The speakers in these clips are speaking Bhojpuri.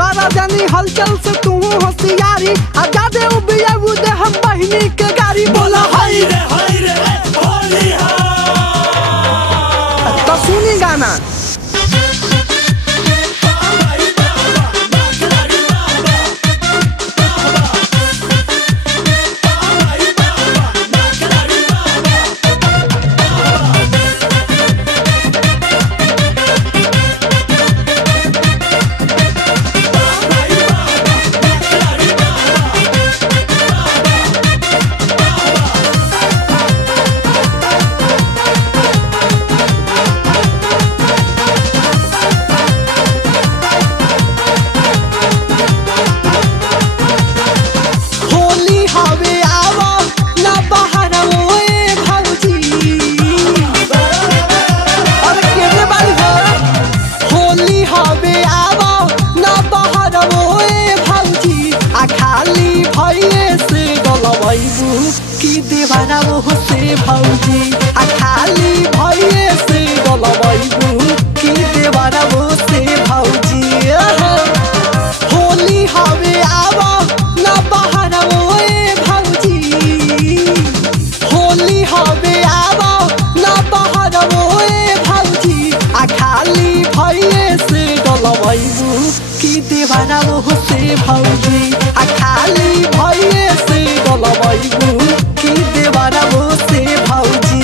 करा जानी हलचल से तू होशियारी आजा दे उबिया दे हम बहिनी के गाड़ी बोला हाय रे होली हा। तो सुनी गाना की दीवाना वो से भौजी आ खाली भइए से गलबैबू की दीवाना वो से भौजी होली हवे आवा ना बहाना ओए भौजी होली हवे आवा ना बहाना ओए भौजी आ खाली भइए से गलबैबू की दीवाना वो से भौजी आ खाली भइए से गलबैबू की दीवाना वो से भौजी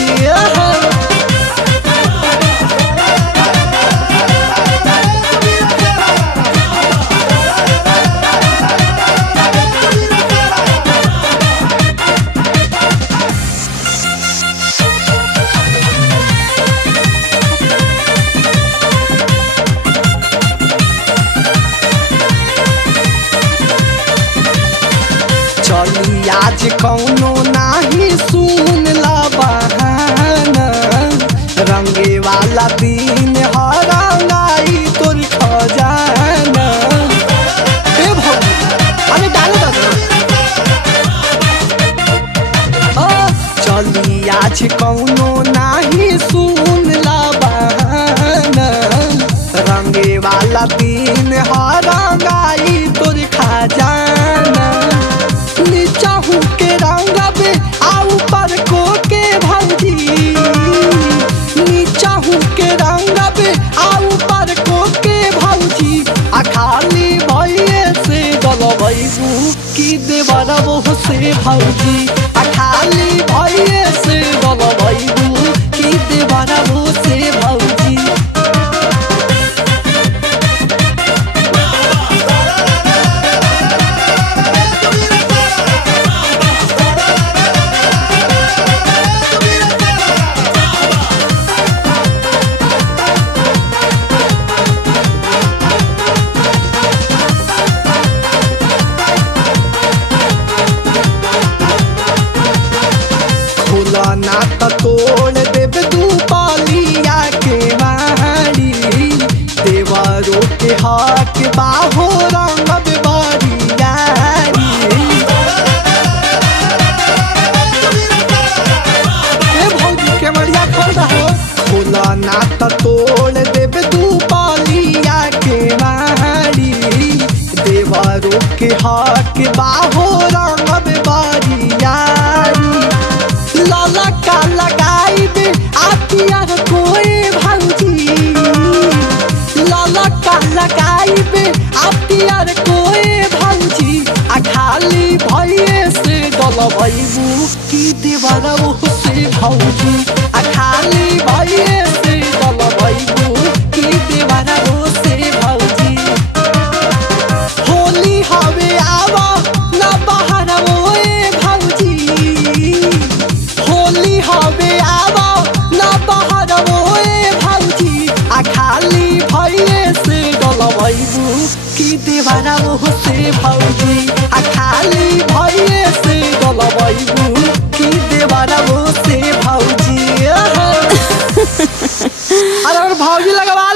चली आज कौनो नाही सुन ला बहाना रंगे वाला दिन हरंगाई तोर खजाना ए भौजी अरे डालो चली आज कौनो नाही सुन ला बहाना रंगे वाला दिन हरंगाई तोर खजाना चाहू के रंगबे आऊ पर को के भौजी चाहू के रंगबे आऊ पर को के भौजी आ खाली भइए से गलबैबू की देवरा वो से भौजी आ खाली भइए से गलबैबू की देवरा वो से भौजी ना तो तोड़ देव दू पालिया के मारी देवरों के हाथ बाहो रंग बारियारी भौजी के मरिया खोल रहा खोला ना तो तोड़ देव दू पालिया के मारी देवरों के हाथ बाहो रंग बारियारी लाला का लगाई दे आतियार कोई भौजी लाला का लगाई दे आतियार कोई भौजी आ खाली भइए से गलबैबू की दीवाना वो से भौजी आ खाली भइए से गलबैबू की दीवाना वो से भौजी होली हवे आवा ना बहाना ओए भौजी होली हवे आवा ना बहाना ओए भौजी आ कि देवारा वो से भौजी आ खाली भइए से डलबैबू कि देवारा वो से भौजी अरे भौजी लगवा